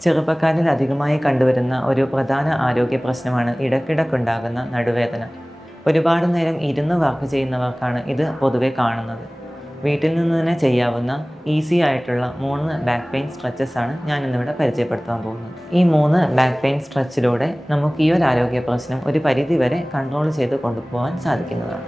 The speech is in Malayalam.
ചെറുപ്പക്കാരിൽ അധികമായി കണ്ടുവരുന്ന ഒരു പ്രധാന ആരോഗ്യ പ്രശ്നമാണ് ഇടയ്ക്കിടയ്ക്കുണ്ടാകുന്ന നടുവേദന. ഒരുപാട് നേരം ഇരുന്ന് വർക്ക് ചെയ്യുന്നവർക്കാണ് ഇത് പൊതുവെ കാണുന്നത്. വീട്ടിൽ നിന്ന് തന്നെ ചെയ്യാവുന്ന ഈസി ആയിട്ടുള്ള 3 ബാക്ക് പെയിൻ സ്ട്രെച്ചസ് ആണ് ഞാനിന്നിവിടെ പരിചയപ്പെടുത്താൻ പോകുന്നത്. ഈ 3 ബാക്ക് പെയിൻ സ്ട്രെച്ചിലൂടെ നമുക്ക് ഈ ഒരു ആരോഗ്യ പ്രശ്നം ഒരു പരിധിവരെ കൺട്രോൾ ചെയ്ത് കൊണ്ടുപോകാൻ സാധിക്കുന്നതാണ്.